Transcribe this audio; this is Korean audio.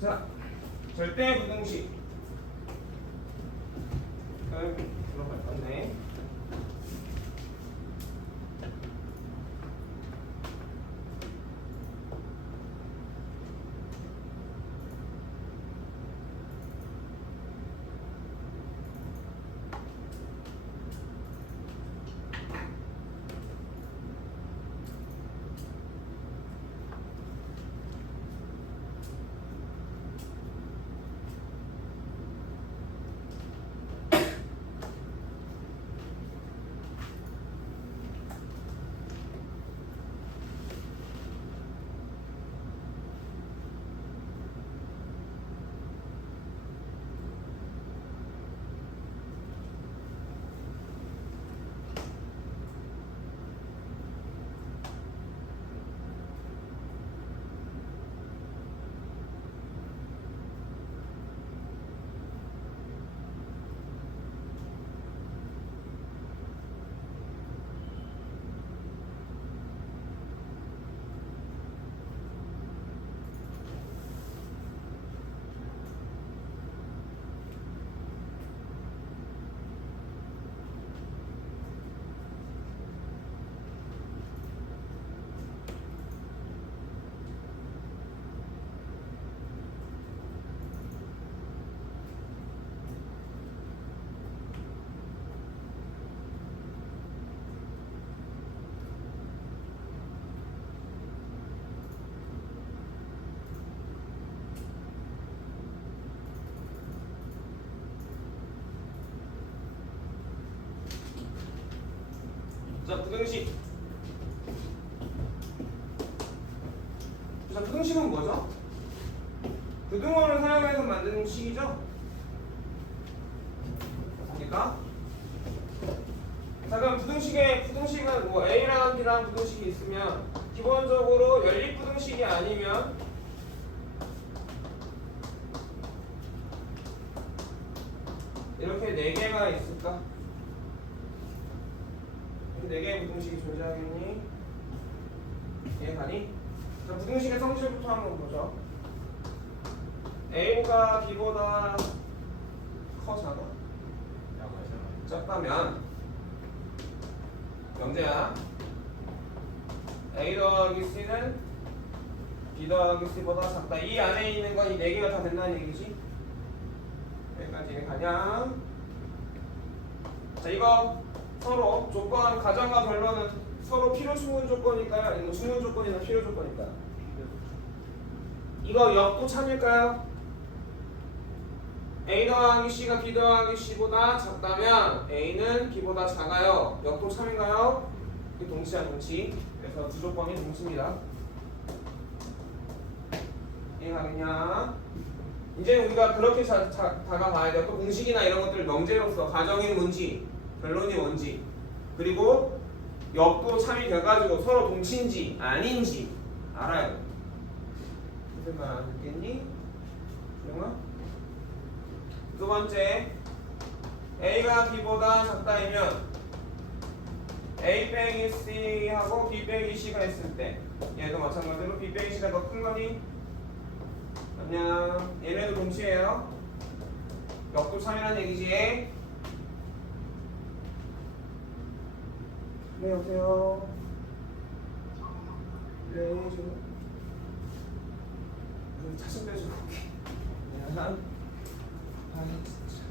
자, 절대 부등식. 을 들어갈 건데. 자, 부등식. 자, 부등식은 뭐죠? 부등원을 사용해서 만드는 식이죠? 맞습니까? 자, 그럼 부등식에 부등식은 뭐 A랑 B랑 부등식이 있으면 기본적으로 연립 부등식이 아니면 이렇게 네 개가 있을까? 이렇게 네 개의 부등식이 존재하겠니? 이해가니? 자, 부등식의 성질부터 한번 보죠. A가 B보다 커 작아? 작다면 영재야 A 더하기 C는 B 더하기 C보다 작다 이 안에 있는 건이네 개가 다 된다는 얘기지 여기까지 이해가냐 자 이거 서로 조건 가정과 변론은 서로 필요 충분 조건일까요? 아니면 충분 조건이나 필요 조건일까요? 이거 역도 참일까요? A 더하기 C가 B 더하기 C보다 작다면 A는 B보다 작아요. 역도 참인가요? 이게 동치야 동치. 그래서 두 조건이 동치입니다. 이해가겠냐? 이제 우리가 그렇게 자, 자, 다가봐야 돼요. 또 공식이나 이런 것들을 명제로서 가정이 뭔지, 변론이 뭔지, 그리고 역도 참이 돼가지고 서로 동치인지 아닌지 알아야 돼. 무슨 말안 듣겠니? 조영아? 두 번째 A가 B보다 작다이면 A 빼기 C하고 B 빼기 C가 있을 때 얘도 마찬가지로 B 빼기 C가 더 큰 거니? 안녕 얘네도 동시에요 역도 3이라는 얘기지 네 여보세요. 네 지금 차좀 빼주고 올게. 미안 아 진짜